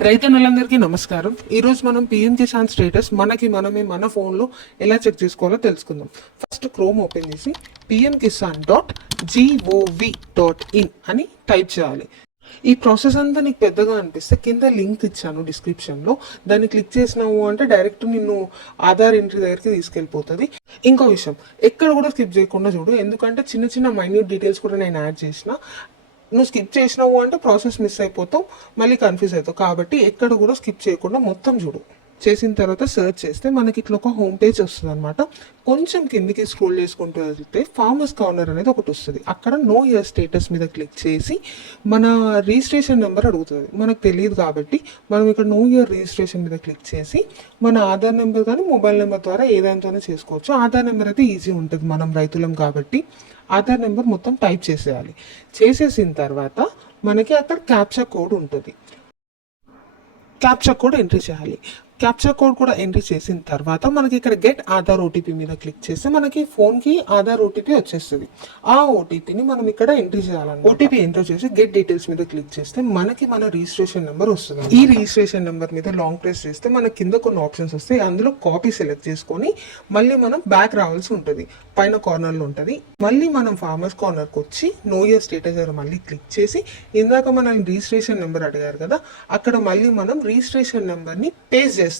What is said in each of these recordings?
రైతన్నలందరికీ నమస్కారం. ఈరోజు మనం పిఎం కిసాన్ స్టేటస్ మనమే మన ఫోన్లో ఎలా చెక్ చేసుకోవాలో తెలుసుకుందాం. ఫస్ట్ క్రోమ్ ఓపెన్ చేసి pmkisan.gov.in అని టైప్ చేయాలి. ఈ ప్రాసెస్ అంతా నీకు పెద్దగా అనిపిస్తే కింద లింక్ ఇచ్చాను డిస్క్రిప్షన్లో, దాన్ని క్లిక్ చేసినావు అంటే డైరెక్ట్ నిన్ను ఆధార్ ఎంట్రీ దగ్గరికి తీసుకెళ్ళిపోతుంది. ఇంకో విషయం, ఎక్కడ కూడా స్కిప్ చేయకుండా చూడు, ఎందుకంటే చిన్న చిన్న మైన్యూట్ డీటెయిల్స్ కూడా నేను యాడ్ చేసిన. నువ్వు స్కిప్ చేసినావు అంటే ప్రాసెస్ మిస్ అయిపోతావు, మళ్ళీ కన్ఫ్యూజ్ అవుతావు. కాబట్టి ఎక్కడ కూడా స్కిప్ చేయకుండా మొత్తం చూడు. చేసిన తర్వాత సెర్చ్ చేస్తే మనకి ఇట్లా ఒక హోమ్ పేజ్ వస్తుంది అనమాట. కొంచెం కిందికి స్క్రోల్ చేసుకుంటూ వెళ్తే ఫార్మర్స్ కార్నర్ అనేది ఒకటి వస్తుంది. అక్కడ నో యువర్ స్టేటస్ మీద క్లిక్ చేసి మన రిజిస్ట్రేషన్ నెంబర్ అడుగుతుంది. మనకు తెలియదు కాబట్టి మనం ఇక్కడ నో యువర్ రిజిస్ట్రేషన్ మీద క్లిక్ చేసి మన ఆధార్ నెంబర్ కానీ మొబైల్ నెంబర్ ద్వారా ఏదైనా చేసుకోవచ్చు. ఆధార్ నెంబర్ అయితే ఈజీ ఉంటుంది, మనం రైతులం కాబట్టి ఆధార్ నెంబర్ మొత్తం టైప్ చేసేయాలి. చేసేసిన తర్వాత మనకి అక్కడ క్యాప్చా కోడ్ ఉంటుంది, క్యాప్చా కోడ్ ఎంట్రీ చేయాలి. క్యాప్చా కోడ్ కూడా ఎంట్రీ చేసిన తర్వాత మనకి ఇక్కడ గెట్ ఆధార్ ఓటీపీ మీద క్లిక్ చేస్తే మనకి ఫోన్కి ఆధార్ ఓటీపీ వచ్చేస్తుంది. ఆ ఓటీపీని మనం ఇక్కడ ఎంట్రీ చేయాలన్నమాట. ఓటీపీ ఎంటర్ చేసి గెట్ డీటెయిల్స్ మీద క్లిక్ చేస్తే మనకి మన రిజిస్ట్రేషన్ నెంబర్ వస్తుంది. ఈ రిజిస్ట్రేషన్ నెంబర్ మీద లాంగ్ ప్రెస్ చేస్తే మన కింద కొన్ని ఆప్షన్స్ వస్తాయి. అందులో కాపీ సెలెక్ట్ చేసుకొని మళ్ళీ మనం బ్యాక్ రావాల్సి ఉంటుంది. పైన కార్నర్లో ఉంటుంది. మళ్ళీ మనం ఫార్మర్స్ కార్నర్కి వచ్చి నో యువర్ స్టేటస్ దగ్గర మళ్ళీ క్లిక్ చేసి ఇందాక మనం రిజిస్ట్రేషన్ నెంబర్ అడిగారు కదా, అక్కడ మళ్ళీ మనం రిజిస్ట్రేషన్ నెంబర్ని పేస్ట్ చేస్తాం.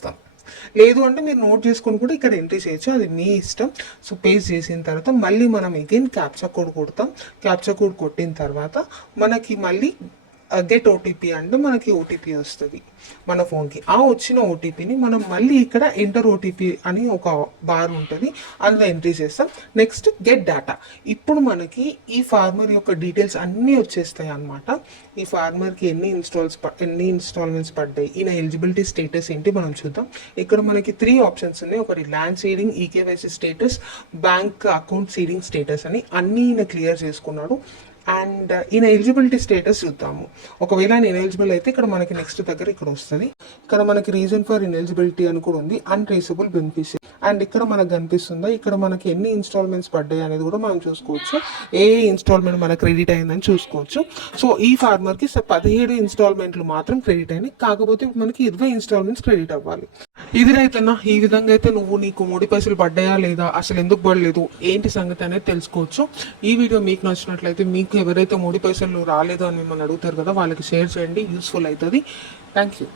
లేదు అంటే మీరు నోట్ చేసుకొని కూడా ఇక్కడ ఎంట్రీ చేయొచ్చు, అది మీ ఇష్టం. సో పేస్ట్ చేసిన తర్వాత మళ్ళీ మనం అగైన్ క్యాప్చా కోడ్ కొడతాం. క్యాప్చా కోడ్ కొట్టిన తర్వాత మనకి మళ్ళీ గెట్ ఓటీపీ అంటే మనకి ఓటీపీ వస్తుంది మన ఫోన్కి. ఆ వచ్చిన ఓటీపీని మనం మళ్ళీ ఇక్కడ ఎంటర్ ఓటీపీ అని ఒక బార్ ఉంటుంది, అందులో ఎంట్రీ చేస్తాం. Next get data. ఇప్పుడు మనకి ఈ ఫార్మర్ యొక్క డీటెయిల్స్ అన్నీ వచ్చేస్తాయి అన్నమాట. ఈ ఫార్మర్కి ఎన్ని ఇన్స్టాల్మెంట్స్ పడ్డాయి, ఈయన ఎలిజిబిలిటీ స్టేటస్ ఏంటి మనం చూద్దాం. ఇక్కడ మనకి 3 ఆప్షన్స్ ఉన్నాయి. ఒకటి land seeding, eKYC status, bank account seeding status అని అన్నీ ఈయన క్లియర్ చేసుకున్నాడు. అండ్ ఈయన ఎలిజిబిలిటీ స్టేటస్ చూద్దాము. ఒకవేళ ఆయన ఇన్ఎలిజిబుల్ అయితే ఇక్కడ మనకి నెక్స్ట్ దగ్గర ఇక్కడ వస్తుంది. ఇక్కడ మనకి రీజన్ ఫర్ ఇన్ఎలిజిబిలిటీ అని కూడా ఉంది, అన్ట్రేసబుల్ బెనిఫిషియరీ. అండ్ ఇక్కడ మనకు కనిపిస్తుందా, ఇక్కడ మనకి ఎన్ని ఇన్స్టాల్మెంట్స్ పడ్డాయి అనేది కూడా మనం చూసుకోవచ్చు. ఏ ఇన్స్టాల్మెంట్ మనకు క్రెడిట్ అయిందని చూసుకోవచ్చు. సో ఈ ఫార్మర్కి 17 ఇన్స్టాల్మెంట్లు మాత్రం క్రెడిట్ అయినాయి, కాకపోతే మనకి 20 ఇన్స్టాల్మెంట్స్ క్రెడిట్ అవ్వాలి. ఇది రైతన్నా, ఈ విధంగా అయితే నీకు ముడి పైసలు పడ్డాయా లేదా, అసలు ఎందుకు పడలేదు, ఏంటి సంగతి అనేది తెలుసుకోవచ్చు. ఈ వీడియో మీకు నచ్చినట్లయితే, మీకు ఎవరైతే ముడి పైసలు రాలేదో అని మిమ్మల్ని అడుగుతారు కదా, వాళ్ళకి షేర్ చేయండి, యూస్ఫుల్ అవుతుంది. Thank you.